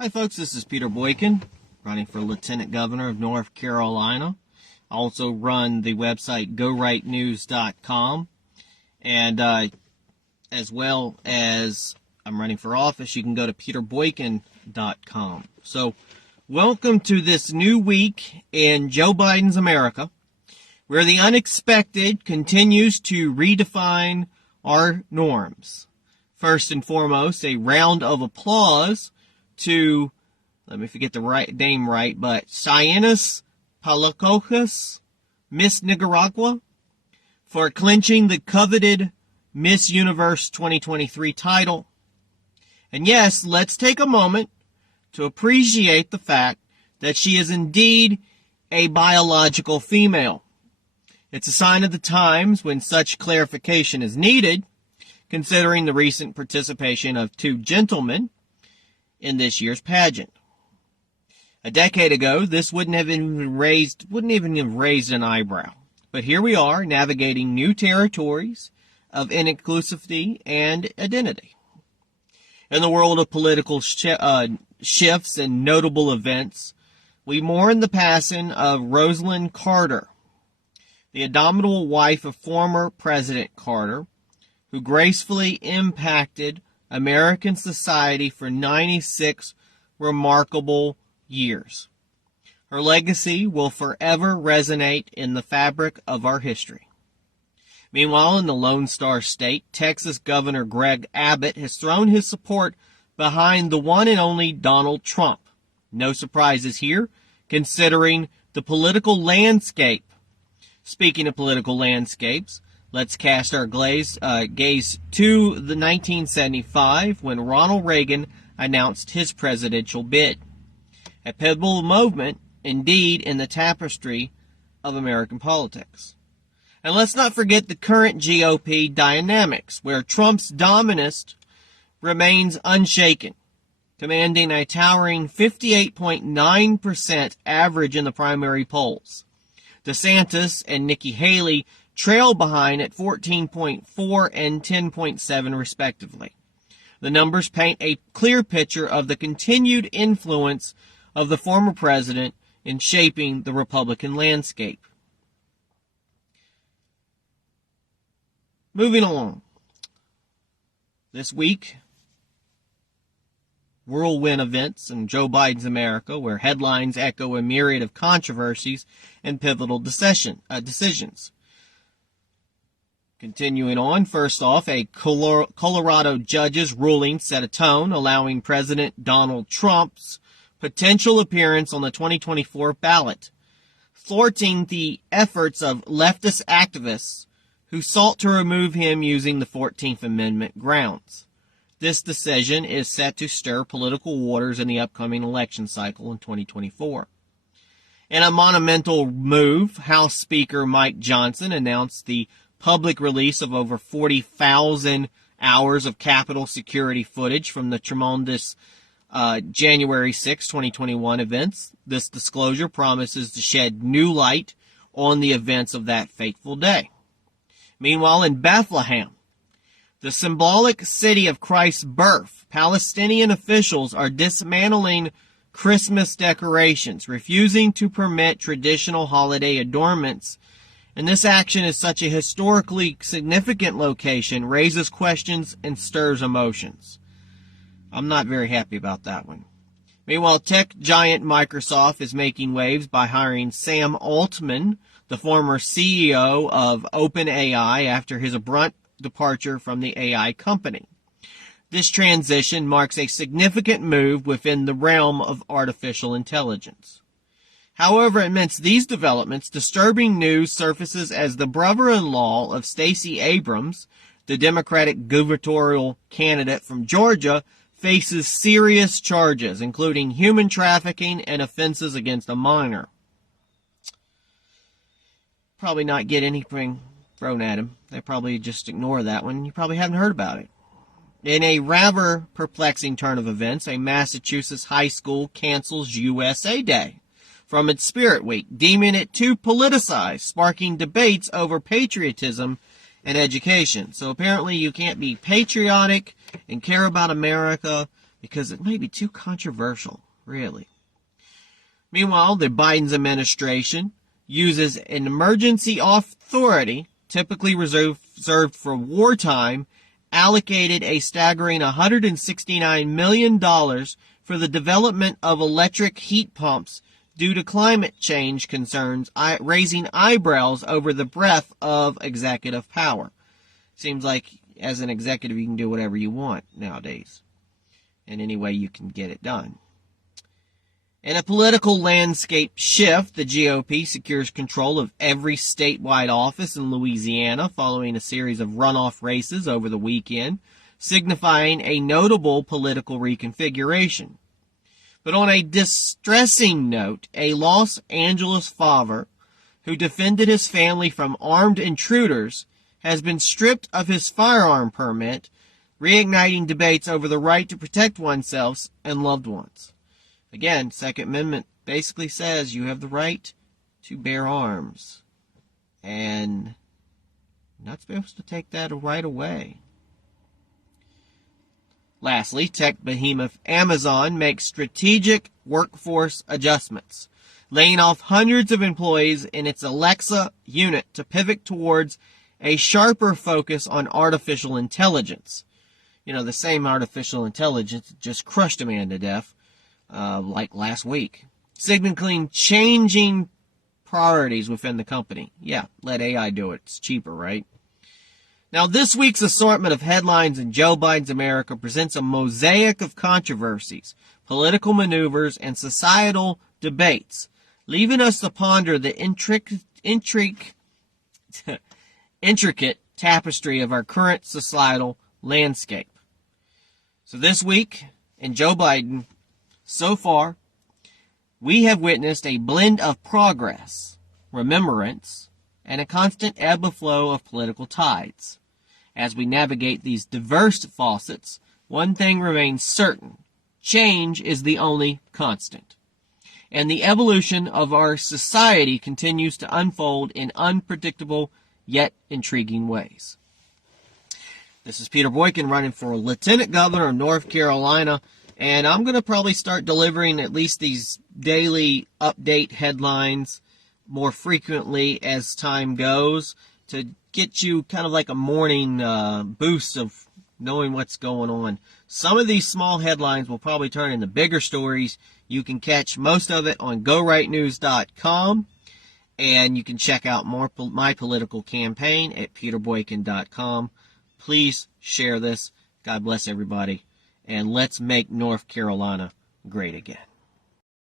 Hi folks, this is Peter Boykin, running for Lieutenant Governor of North Carolina. I also run the website GoRightNews.com, and as well as I'm running for office, you can go to PeterBoykin.com. So, welcome to this new week in Joe Biden's America, where the unexpected continues to redefine our norms. First and foremost, a round of applause to, let me forget the name right, but Cyanus Palacocas, Miss Nicaragua, for clinching the coveted Miss Universe 2023 title. And yes, let's take a moment to appreciate the fact that she is indeed a biological female. It's a sign of the times when such clarification is needed, considering the recent participation of two gentlemen in this year's pageant. A decade ago, this wouldn't even have raised an eyebrow. But here we are, navigating new territories of inclusivity and identity. In the world of political shifts and notable events, we mourn the passing of Rosalynn Carter, the indomitable wife of former President Carter, who gracefully impacted American society for 96 remarkable years. Her legacy will forever resonate in the fabric of our history. Meanwhile, in the Lone Star State, Texas Governor Greg Abbott has thrown his support behind the one and only Donald Trump. No surprises here, considering the political landscape. Speaking of political landscapes, let's cast our gaze to the 1975 when Ronald Reagan announced his presidential bid. A pivotal moment, indeed, in the tapestry of American politics. And let's not forget the current GOP dynamics, where Trump's dominance remains unshaken, commanding a towering 58.9% average in the primary polls. DeSantis and Nikki Haley trail behind at 14.4 and 10.7 respectively. The numbers paint a clear picture of the continued influence of the former president in shaping the Republican landscape. Moving along. This week, whirlwind events in Joe Biden's America, where headlines echo a myriad of controversies and pivotal decisions. Continuing on, first off, a Colorado judge's ruling set a tone, allowing President Donald Trump's potential appearance on the 2024 ballot, thwarting the efforts of leftist activists who sought to remove him using the 14th Amendment grounds. This decision is set to stir political waters in the upcoming election cycle in 2024. In a monumental move, House Speaker Mike Johnson announced the public release of over 40,000 hours of Capitol security footage from the tremendous January 6, 2021 events. This disclosure promises to shed new light on the events of that fateful day. Meanwhile, in Bethlehem, the symbolic city of Christ's birth, Palestinian officials are dismantling Christmas decorations, refusing to permit traditional holiday adornments. And this action is such a historically significant location, raises questions and stirs emotions. I'm not very happy about that one. Meanwhile, tech giant Microsoft is making waves by hiring Sam Altman, the former CEO of OpenAI, after his abrupt departure from the AI company. This transition marks a significant move within the realm of artificial intelligence. However, amidst these developments, disturbing news surfaces as the brother-in-law of Stacey Abrams, the Democratic gubernatorial candidate from Georgia, faces serious charges, including human trafficking and offenses against a minor. Probably not get anything thrown at him. They probably just ignore that one. You probably haven't heard about it. In a rather perplexing turn of events, a Massachusetts high school cancels USA Day from its Spirit Week, deeming it too politicized, sparking debates over patriotism and education. So apparently you can't be patriotic and care about America, because it may be too controversial, really. Meanwhile, the Biden administration uses an emergency authority, typically reserved for wartime, allocated a staggering $169 million for the development of electric heat pumps due to climate change concerns, raising eyebrows over the breadth of executive power. Seems like as an executive you can do whatever you want nowadays, and any way you can get it done. In a political landscape shift, the GOP secures control of every statewide office in Louisiana following a series of runoff races over the weekend, signifying a notable political reconfiguration. But on a distressing note, a Los Angeles father who defended his family from armed intruders has been stripped of his firearm permit, reigniting debates over the right to protect oneself and loved ones. Again, Second Amendment basically says you have the right to bear arms, and you're not supposed to take that right away. Lastly, tech behemoth Amazon makes strategic workforce adjustments, laying off hundreds of employees in its Alexa unit to pivot towards a sharper focus on artificial intelligence. You know, the same artificial intelligence that just crushed a man to death, like last week. Signaling changing priorities within the company. Yeah, let AI do it. It's cheaper, right? Now, this week's assortment of headlines in Joe Biden's America presents a mosaic of controversies, political maneuvers, and societal debates, leaving us to ponder the intricate tapestry of our current societal landscape. So this week, in Joe Biden, so far, we have witnessed a blend of progress, remembrance, and a constant ebb and flow of political tides. As we navigate these diverse faucets, one thing remains certain: change is the only constant. And the evolution of our society continues to unfold in unpredictable yet intriguing ways. This is Peter Boykin running for Lieutenant Governor of North Carolina, and I'm going to probably start delivering at least these daily update headlines more frequently as time goes to get you kind of like a morning boost of knowing what's going on. Some of these small headlines will probably turn into bigger stories. You can catch most of it on GoRightNews.com, and you can check out more my political campaign at PeterBoykin.com. Please share this. God bless everybody, and let's make North Carolina great again.